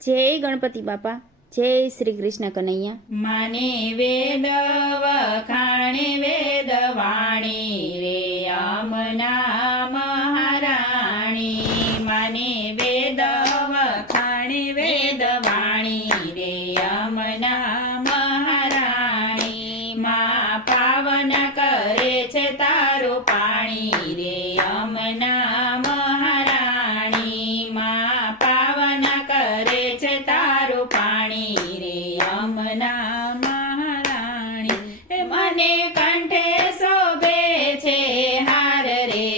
જય ગણપતિ બાપા, જય શ્રી કૃષ્ણ કનૈયા. માને વેદ વખાણે વેદ વાણી રે અમના મહારાણી. માને વેદ વખાણે વેદ વાણી રે અમના મહારાણી. માં પાવન કરે છે તારું પાણી રે અમના મહારાણી. માં પાવન કરે છે તારું પાણી રે અમના મહારાણી. મને કંઠે શોભે છે હાર રે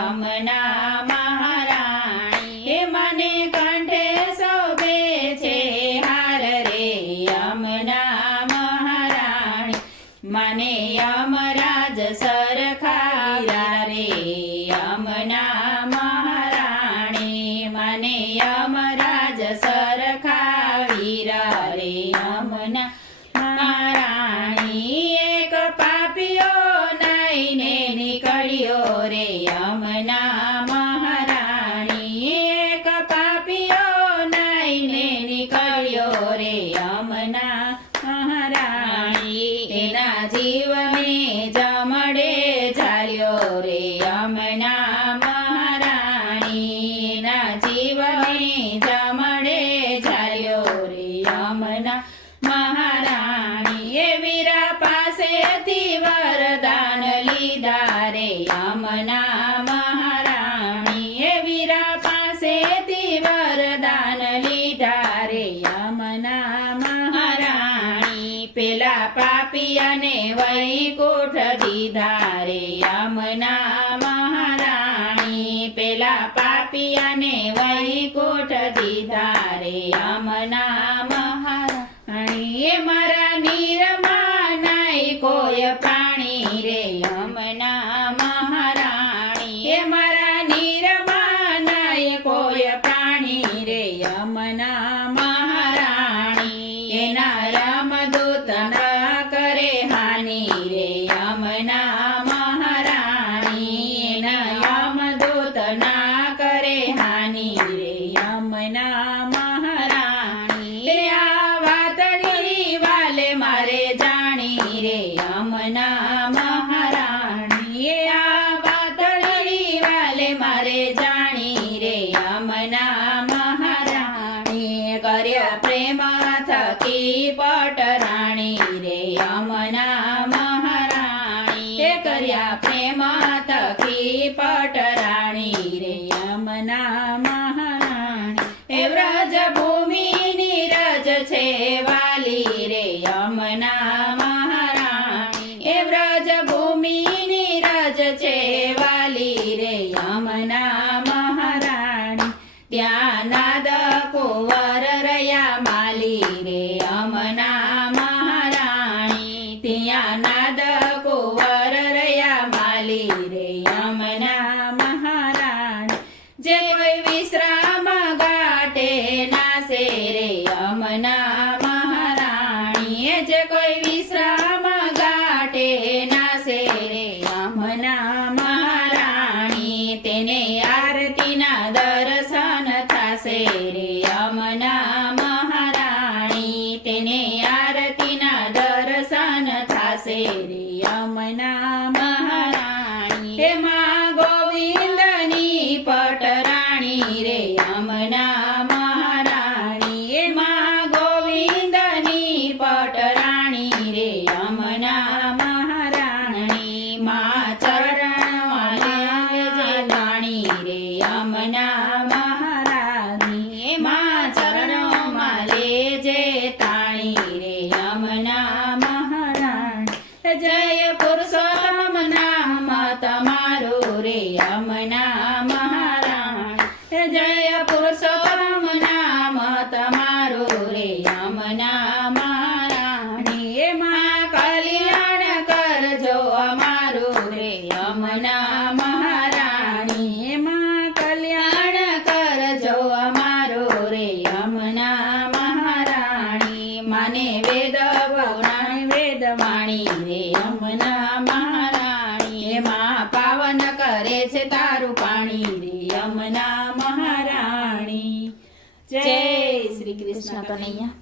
અમના મહારાણી. મને કંઠે શોભે છે હાર રે અમના મહારાણી. મને યમરાજ સરખાવ્યા રે અમના મહારાણી. મને યમરાજ સરખાવીરા રે અમના મહારાણી. એક પાપીઓ નાઈને નીકળ્યો રે અમના મહારાણી. એક પાપીઓ નાઈને નીકળ્યો રે અમના મહારાણી. એના જીવને જમડે ઝાલ્યો રે અમના મહારાણી. એના જીવને જમડે ઝાલ્યો રે અમના મહારાણી. એ વીરા પાસેથી વરદાન લીધા રે અમના મહારાણી. એ વીરા પાસેથી વરદાન લીધા રે અમના મહારાણી. પેલા પાપિયાને વૈકુંઠ દીધા રે અમના મહારાણી. પેલા પાપિયાને વૈકુંઠ દીધા રે અમના મહારાણી. એ મારા નીરમાં નાય કોઈ પ્રાણી રે અમના મહારાણી. એ મારા નીરમાં નાય કોઈ પ્રાણી રે અમના મહારાણી. એના રામદૂત ના કરે હાની રે અમના મહારાણી. એના રામદૂત ના કરે હાની રે અમના મહારાણી. તે આ વાતની વાલે મારે જાણી રે અમના મહારાણી. એ આ વાતની વાલે મારે જાણી રે અમના મહારાણી. કર્યા પ્રેમ થકી પટરાણી રે અમના મહારાણી. એ કર્યા પ્રેમ થકી પટરાણી રે અમના મહારાણી. એ વ્રજ ભૂમિની રજ છે વાલી રે અમના મહારાણી. એ વ્રજ ભૂમિની રજ છે વાલી રે અમના મહારાણી. ત્યાં નાદ કુંવર રહ્યા માલી રે અમના મહારાણી. ત્યાં નાદ કુંવર રહ્યા માલી રે અમના મહારાણી. જે કોઈ વિશ્રામ ઘાટે નાસે રે અમના મહારાણી. જે કોઈ વિશ્રામ ઘાટે નાસે રે અમના મહારાણી. તેને આરતીના દર્શન થશે રે અમના મહારાણી. તેને આરતીના દર્શન થશે રે અમના મહારાણી. એમાં ગોવિંદની પટરાણી રે અમના મહારાણી. એમાં ગોવિંદની પટરાણી રે અમના મહારાણી. મા ચરણમાં લાવજે લાણી રે અમના મહારાણી. મા ચરણમાં લેજે તાણી રે અમના મહારાણી. જય પુરુષોત્તમ નામ તમારું રે અમના મહારાણી. જય પુરુષોત્તમ નામ તમારું રે અમના મહારાણી. એમાં કલ્યાણ કરજો અમારું રે અમના મહારાણી. એમાં કલ્યાણ કરજો અમારું રે અમના મહારાણી. માને વેદ વખાણે વેદ વાણી રે અમના મહારાણી. એમાં પાવન કરે છે તારું પાણી રે અમના મહારાણી. જય શ્રી કૃષ્ણ કનૈયા.